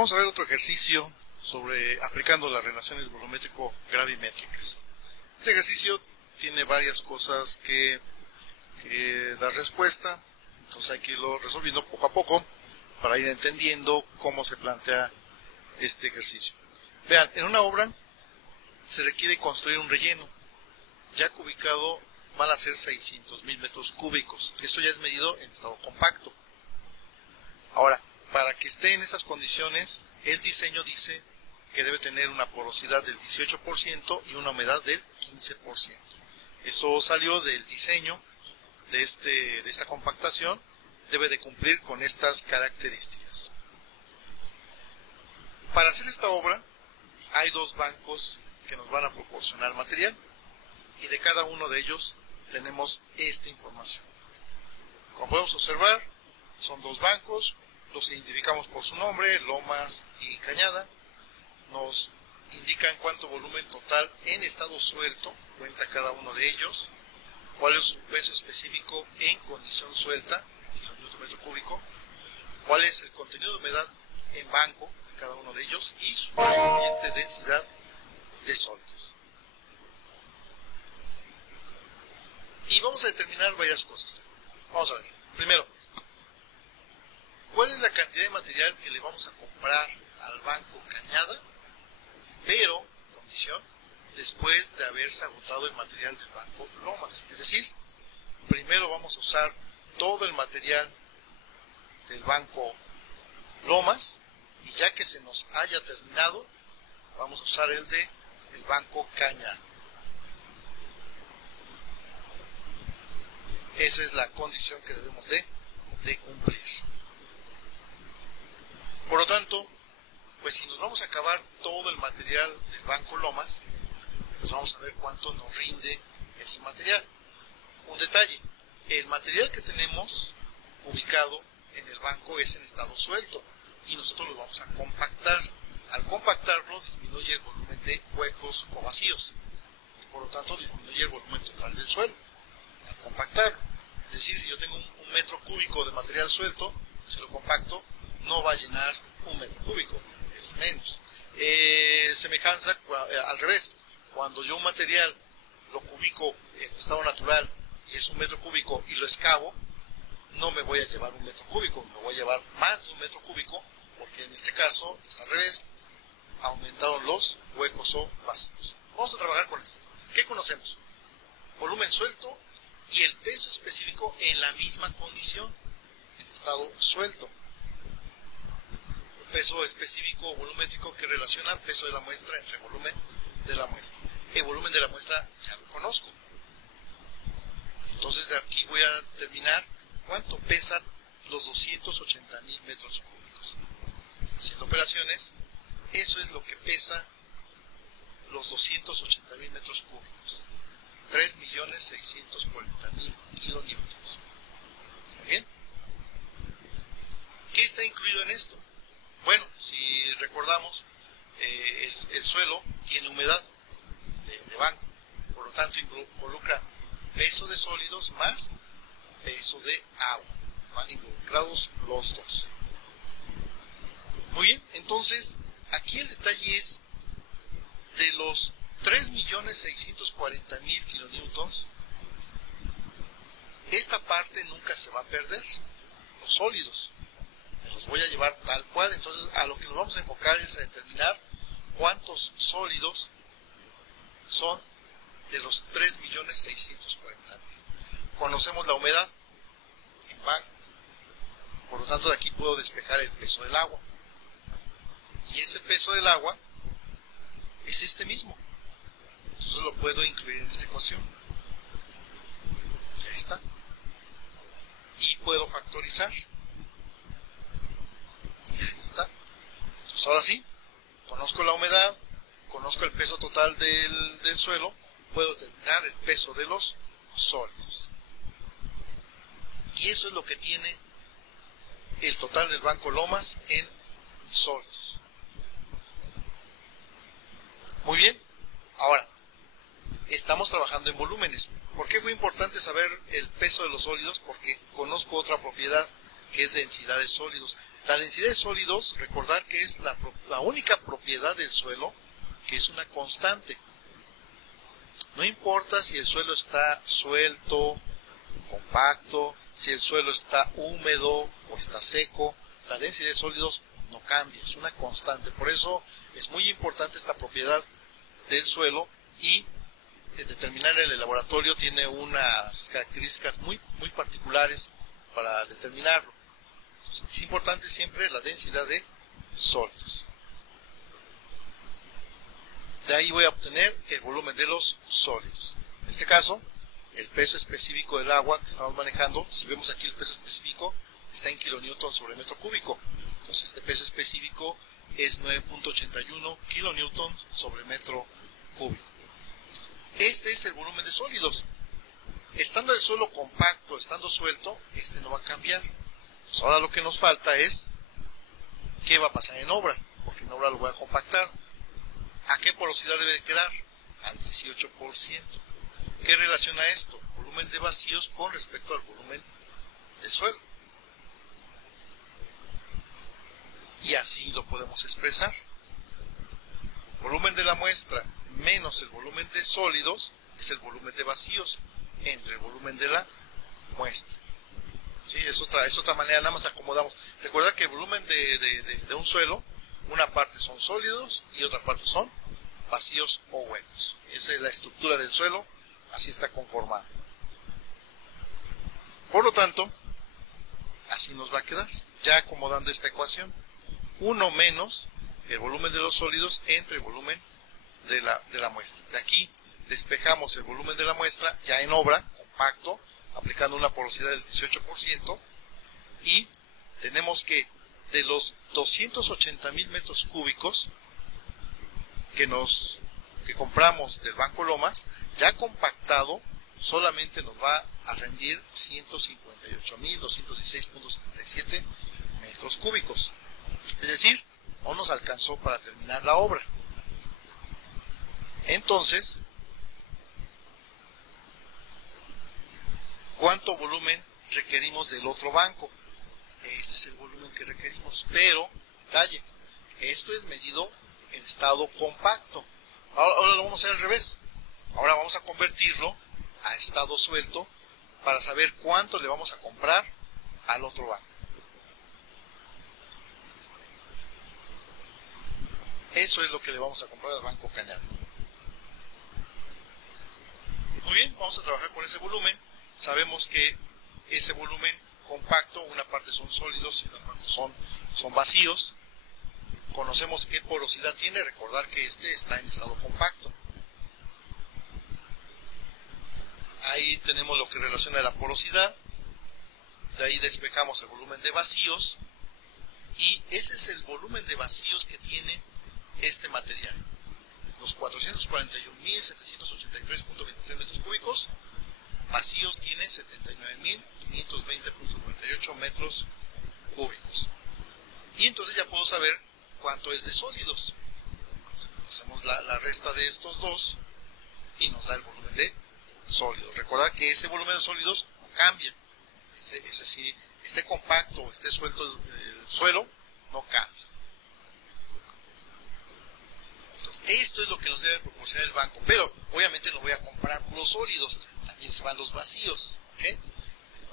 Vamos a ver otro ejercicio sobre aplicando las relaciones volumétrico-gravimétricas. Este ejercicio tiene varias cosas que dar respuesta, entonces hay que irlo resolviendo poco a poco para ir entendiendo cómo se plantea este ejercicio. Vean, en una obra se requiere construir un relleno. Ya cubicado van a ser 600,000 metros cúbicos. Esto ya es medido en estado compacto. Ahora, para que esté en esas condiciones, el diseño dice que debe tener una porosidad del 18% y una humedad del 15%. Eso salió del diseño de esta compactación. Debe de cumplir con estas características. Para hacer esta obra, hay dos bancos que nos van a proporcionar material, y de cada uno de ellos tenemos esta información. Como podemos observar, son dos bancos, los identificamos por su nombre, Lomas y Cañada. Nos indican cuánto volumen total en estado suelto cuenta cada uno de ellos, cuál es su peso específico en condición suelta, kilonewton metro cúbico, cuál es el contenido de humedad en banco de cada uno de ellos y su correspondiente densidad de sólidos. Y vamos a determinar varias cosas. Vamos a ver. Primero, ¿cuál es la cantidad de material que le vamos a comprar al banco Cañada? Pero, condición, después de haberse agotado el material del banco Lomas. Es decir, primero vamos a usar todo el material del banco Lomas, y ya que se nos haya terminado, vamos a usar el banco Cañada. Esa es la condición que debemos de cumplir. Por lo tanto, pues si nos vamos a acabar todo el material del banco Lomas, pues vamos a ver cuánto nos rinde ese material. Un detalle, el material que tenemos ubicado en el banco es en estado suelto y nosotros lo vamos a compactar. Al compactarlo disminuye el volumen de huecos o vacíos y por lo tanto disminuye el volumen total del suelo al compactarlo. Es decir, si yo tengo un metro cúbico de material suelto, si lo compacto no va a llenar un metro cúbico, es menos. Semejanza al revés, cuando yo un material lo cubico en estado natural y es un metro cúbico y lo excavo, no me voy a llevar un metro cúbico, me voy a llevar más de un metro cúbico, porque en este caso es al revés, aumentaron los huecos o vacíos. Vamos a trabajar con esto. ¿Qué conocemos? Volumen suelto y el peso específico en la misma condición, en estado suelto. Peso específico volumétrico que relaciona el peso de la muestra entre volumen de la muestra. El volumen de la muestra ya lo conozco. Entonces de aquí voy a determinar cuánto pesan los 280,000 metros cúbicos. Haciendo operaciones, eso es lo que pesa los 280,000 metros cúbicos. 3.640.000 kilonewtons. ¿Muy bien? ¿Qué está incluido en esto? Bueno, si recordamos, el suelo tiene humedad de banco, por lo tanto involucra peso de sólidos más peso de agua, van involucrados los dos. Muy bien, entonces aquí el detalle es de los 3.640.000 kilonewtons, esta parte nunca se va a perder, los sólidos. Los voy a llevar tal cual, entonces a lo que nos vamos a enfocar es a determinar cuántos sólidos son de los 3.640.000. Conocemos la humedad en banco, por lo tanto de aquí puedo despejar el peso del agua, y ese peso del agua es este mismo, entonces lo puedo incluir en esta ecuación, y ahí está, y puedo factorizar. Ahí está. Entonces ahora sí, conozco la humedad, conozco el peso total del suelo, puedo determinar el peso de los sólidos. Y eso es lo que tiene el total del banco Lomas en sólidos. Muy bien, ahora, estamos trabajando en volúmenes. ¿Por qué fue importante saber el peso de los sólidos? Porque conozco otra propiedad que es densidad de sólidos. La densidad de sólidos, recordar que es la única propiedad del suelo que es una constante. No importa si el suelo está suelto, compacto, si el suelo está húmedo o está seco, la densidad de sólidos no cambia, es una constante. Por eso es muy importante esta propiedad del suelo, y determinar en el laboratorio tiene unas características muy particulares para determinarlo. Entonces, es importante siempre la densidad de sólidos. De ahí voy a obtener el volumen de los sólidos. En este caso, el peso específico del agua que estamos manejando, si vemos aquí el peso específico, está en kilonewton sobre metro cúbico. Entonces este peso específico es 9.81 kilonewton sobre metro cúbico. Este es el volumen de sólidos. Estando el suelo compacto, estando suelto, este no va a cambiar. Pues ahora lo que nos falta es qué va a pasar en obra, porque en obra lo voy a compactar. ¿A qué porosidad debe de quedar? Al 18%. ¿Qué relaciona esto? Volumen de vacíos con respecto al volumen del suelo. Y así lo podemos expresar. Volumen de la muestra menos el volumen de sólidos es el volumen de vacíos entre el volumen de la muestra. ¿Sí? Es otra manera, nada más acomodamos. Recordad que el volumen de un suelo, una parte son sólidos y otra parte son vacíos o huecos. Esa es la estructura del suelo, así está conformado. Por lo tanto, así nos va a quedar, ya acomodando esta ecuación. 1 menos el volumen de los sólidos entre el volumen de la muestra. De aquí despejamos el volumen de la muestra ya en obra, compacto, aplicando una porosidad del 18%, y tenemos que de los 280,000 metros cúbicos que compramos del Banco Lomas, ya compactado, solamente nos va a rendir 158,216.77 metros cúbicos. Es decir, no nos alcanzó para terminar la obra. Entonces, ¿cuánto volumen requerimos del otro banco? Este es el volumen que requerimos, pero, detalle, esto es medido en estado compacto. Ahora lo vamos a hacer al revés. Ahora vamos a convertirlo a estado suelto para saber cuánto le vamos a comprar al otro banco. Eso es lo que le vamos a comprar al Banco Cañada. Muy bien, vamos a trabajar con ese volumen. Sabemos que ese volumen compacto, una parte son sólidos y otra parte son vacíos. Conocemos qué porosidad tiene, recordar que este está en estado compacto. Ahí tenemos lo que relaciona la porosidad. De ahí despejamos el volumen de vacíos. Y ese es el volumen de vacíos que tiene este material. Los 441,783.23 metros cúbicos. Vacíos tiene 79,520.48 metros cúbicos. Y entonces ya puedo saber cuánto es de sólidos. Hacemos la resta de estos dos y nos da el volumen de sólidos. Recordad que ese volumen de sólidos no cambia. Ese sí, esté compacto o esté suelto el suelo, no cambia. Entonces, esto es lo que nos debe proporcionar el banco. Pero obviamente no voy a comprar puros sólidos, también se van los vacíos. ¿Okay?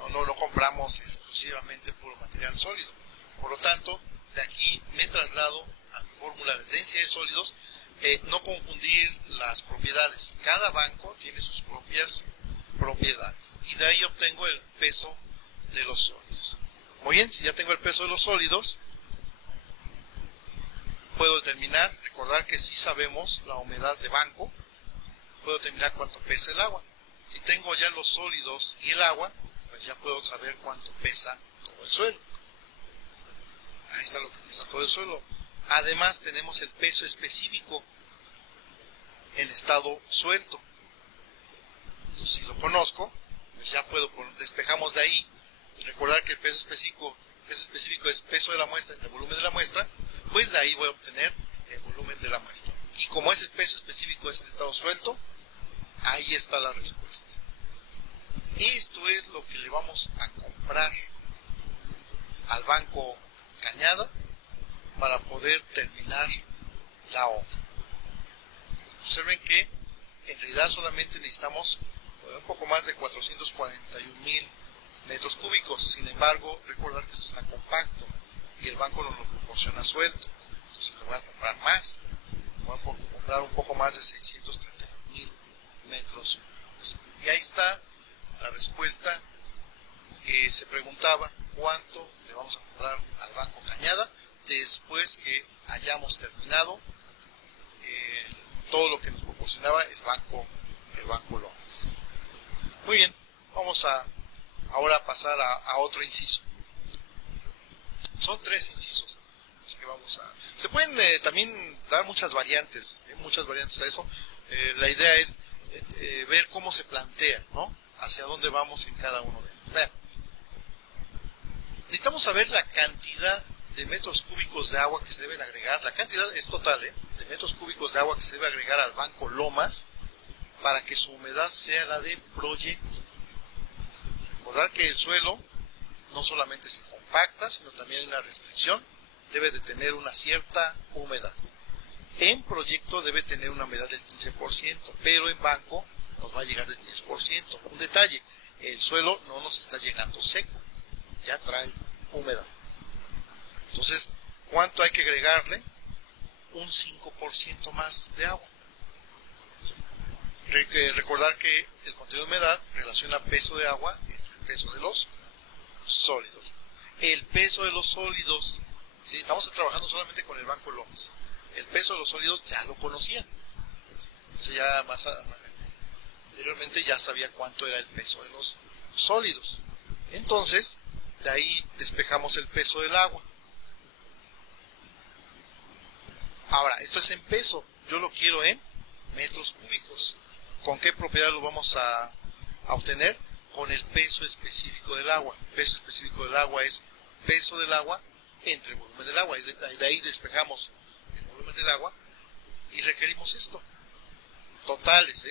No compramos exclusivamente puro material sólido. Por lo tanto, de aquí me traslado a mi fórmula de densidad de sólidos. No confundir las propiedades. Cada banco tiene sus propias propiedades. Y de ahí obtengo el peso de los sólidos. Muy bien, si ya tengo el peso de los sólidos, puedo determinar, recordar que sí sabemos la humedad de banco, puedo determinar cuánto pesa el agua. Si tengo ya los sólidos y el agua, pues ya puedo saber cuánto pesa todo el suelo. Ahí está lo que pesa todo el suelo. Además tenemos el peso específico en estado suelto. Entonces, si lo conozco, pues ya puedo, despejamos de ahí. Recordar que el peso específico es peso de la muestra entre el volumen de la muestra, pues de ahí voy a obtener el volumen de la muestra. Y como ese peso específico es en estado suelto, ahí está la respuesta. Esto es lo que le vamos a comprar al Banco cañada para poder terminar la obra. Observen que en realidad solamente necesitamos un poco más de 441,000 metros cúbicos. Sin embargo, recordar que esto está compacto y el banco nos lo proporciona suelto. Entonces le voy a comprar más. Voy a comprar un poco más de 631,000 metros cúbicos. Y ahí está la respuesta que se preguntaba: ¿cuánto le vamos a comprar al banco cañada después que hayamos terminado todo lo que nos proporcionaba el banco Lomas? Muy bien, vamos a ahora pasar a otro inciso. Son 3 incisos. Así que se pueden también dar muchas variantes a eso. La idea es ver cómo se plantea, ¿no? Hacia dónde vamos en cada uno de ellos. Vean. Necesitamos saber la cantidad de metros cúbicos de agua que se deben agregar. La cantidad es total, de metros cúbicos de agua que se debe agregar al banco Lomas para que su humedad sea la de proyecto. Recordar que el suelo no solamente se compacta, sino también hay una restricción. Debe de tener una cierta humedad. En proyecto debe tener una humedad del 15%, pero en banco nos va a llegar del 10%. Un detalle: el suelo no nos está llegando seco, ya trae humedad. Entonces, ¿cuánto hay que agregarle? Un 5% más de agua. Recordar que el contenido de humedad relaciona peso de agua entre el peso de los sólidos. El peso de los sólidos, ¿sí? Estamos trabajando solamente con el banco Lomas. El peso de los sólidos ya lo conocían. Entonces ya anteriormente ya sabía cuánto era el peso de los sólidos. Entonces, de ahí despejamos el peso del agua. Ahora, esto es en peso. Yo lo quiero en metros cúbicos. ¿Con qué propiedad lo vamos a obtener? Con el peso específico del agua. El peso específico del agua es peso del agua entre el volumen del agua. Y de ahí despejamos el volumen del agua y requerimos esto. Totales,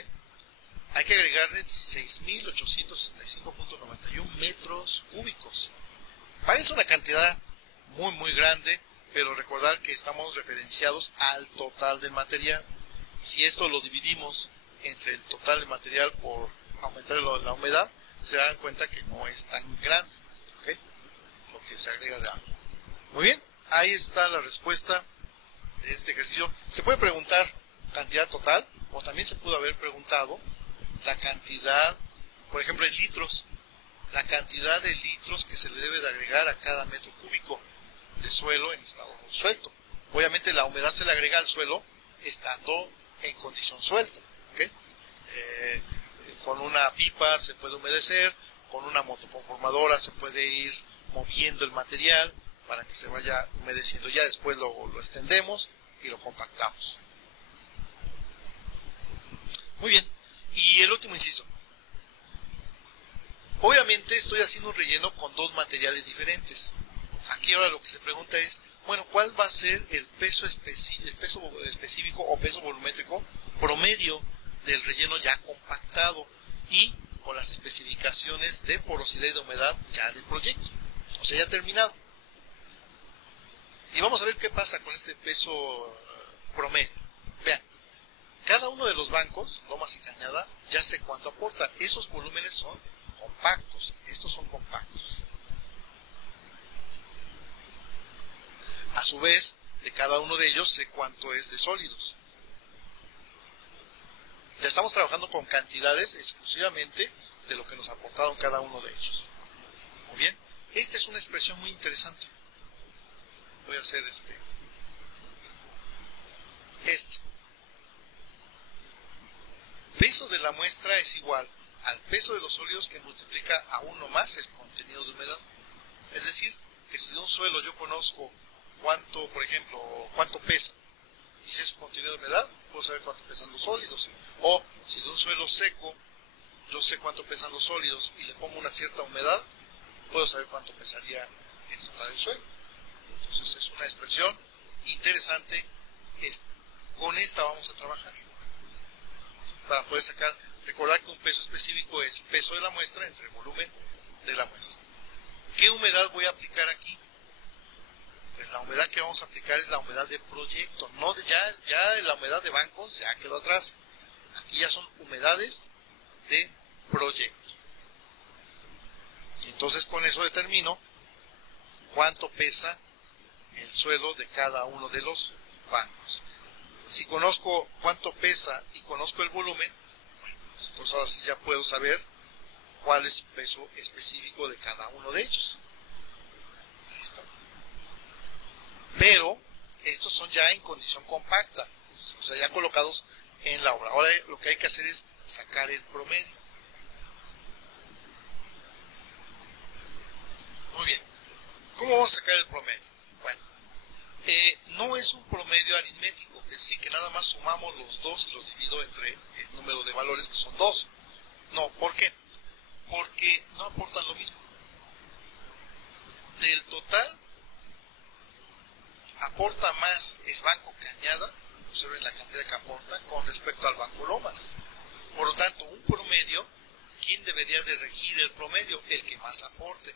hay que agregarle 16,865,91 metros cúbicos. Parece una cantidad muy grande, pero recordar que estamos referenciados al total del material. Si esto lo dividimos entre el total del material por aumentar la humedad, se darán cuenta que no es tan grande, ¿okay? Lo que se agrega de agua. Muy bien, ahí está la respuesta de este ejercicio. Se puede preguntar cantidad total, o también se pudo haber preguntado la cantidad, por ejemplo, en litros, la cantidad de litros que se le debe de agregar a cada metro cúbico de suelo en estado suelto. Obviamente la humedad se le agrega al suelo estando en condición suelta, ¿okay? Con una pipa se puede humedecer, con una motoconformadora se puede ir moviendo el material para que se vaya humedeciendo. Ya después lo extendemos y lo compactamos. Muy bien, y el último inciso. Obviamente estoy haciendo un relleno con 2 materiales diferentes. Aquí ahora lo que se pregunta es, bueno, ¿cuál va a ser el peso específico o peso volumétrico promedio del relleno ya compactado y con las especificaciones de porosidad y de humedad ya del proyecto? O sea, ya terminado. Y vamos a ver qué pasa con este peso promedio. Vean, cada uno de los bancos, Lomas y Cañada, ya sé cuánto aporta. Esos volúmenes son compactos, estos son compactos. A su vez, de cada uno de ellos sé cuánto es de sólidos. Ya estamos trabajando con cantidades exclusivamente de lo que nos aportaron cada uno de ellos. Muy bien, esta es una expresión muy interesante. Voy a hacer este. Peso de la muestra es igual al peso de los sólidos que multiplica a 1 más el contenido de humedad. Es decir, que si de un suelo yo conozco cuánto, por ejemplo, cuánto pesa, y si es su contenido de humedad, puedo saber cuánto pesan los sólidos. O si de un suelo seco, yo sé cuánto pesan los sólidos y le pongo una cierta humedad, puedo saber cuánto pesaría el total del suelo. Entonces es una expresión interesante esta. Con esta vamos a trabajar. Para poder sacar, recordar que un peso específico es peso de la muestra entre el volumen de la muestra. ¿Qué humedad voy a aplicar aquí? Pues la humedad que vamos a aplicar es la humedad de proyecto, no ya la humedad de bancos ya quedó atrás. Aquí ya son humedades de proyecto. Y entonces con eso determino cuánto pesa el suelo de cada uno de los bancos. Si conozco cuánto pesa y conozco el volumen, pues entonces ahora sí ya puedo saber cuál es el peso específico de cada uno de ellos. Listo. Pero estos son ya en condición compacta, o sea, ya colocados en la obra. Ahora lo que hay que hacer es sacar el promedio. Muy bien. ¿Cómo vamos a sacar el promedio? Bueno, no es un promedio aritmético, es decir, que nada más sumamos los dos y los divido entre el número de valores que son 2. No, ¿por qué? Porque no aportan lo mismo. Del total, aporta más el Banco Cañada, observen la cantidad que aporta, con respecto al Banco Lomas. Por lo tanto, un promedio, ¿quién debería de regir el promedio? El que más aporte.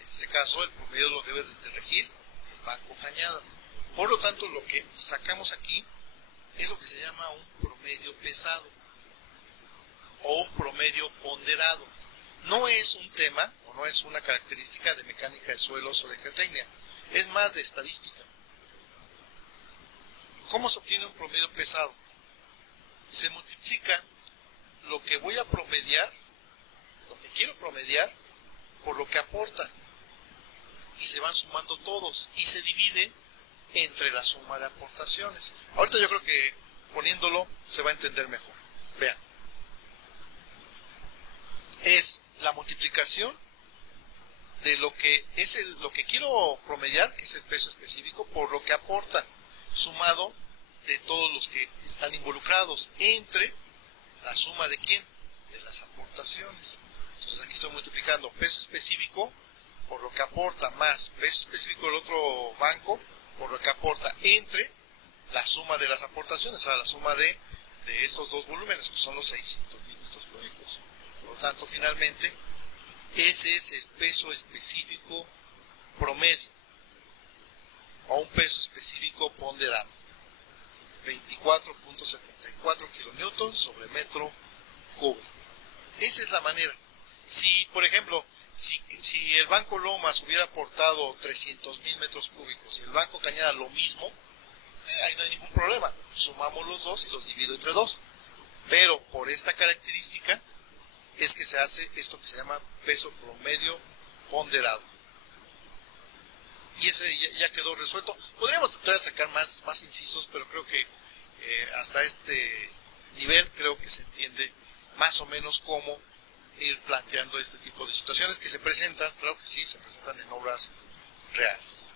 En este caso, el promedio lo debe de regir el Banco Cañada. Por lo tanto, lo que sacamos aquí es lo que se llama un promedio pesado o un promedio ponderado. No es un tema o no es una característica de mecánica de suelos o de geotecnia, es más de estadística. ¿Cómo se obtiene un promedio pesado? Se multiplica lo que voy a promediar, lo que quiero promediar, por lo que aporta. Y se van sumando todos y se divide entre la suma de aportaciones. Ahorita yo creo que poniéndolo se va a entender mejor. Vean. Es la multiplicación de lo que es lo que quiero promediar, que es el peso específico, por lo que aporta, sumado de todos los que están involucrados, entre la suma de quién, de las aportaciones. Entonces aquí estoy multiplicando peso específico por lo que aporta, más peso específico del otro banco por lo que aporta, entre la suma de las aportaciones, o sea, la suma de estos dos volúmenes, que son los 600,000 metros cúbicos. Por lo tanto, finalmente, ese es el peso específico promedio, o un peso específico ponderado. 24.74 kilonewtons sobre metro cúbico. Esa es la manera. Si, por ejemplo, si el Banco Lomas hubiera aportado 300,000 metros cúbicos y el Banco Cañada lo mismo, ahí no hay ningún problema. Sumamos los dos y los divido entre 2. Pero por esta característica es que se hace esto que se llama peso promedio ponderado. Y ese ya quedó resuelto. Podríamos tratar de sacar más incisos, pero creo que hasta este nivel creo que se entiende más o menos cómo ir planteando este tipo de situaciones que se presentan, claro que sí, se presentan en obras reales.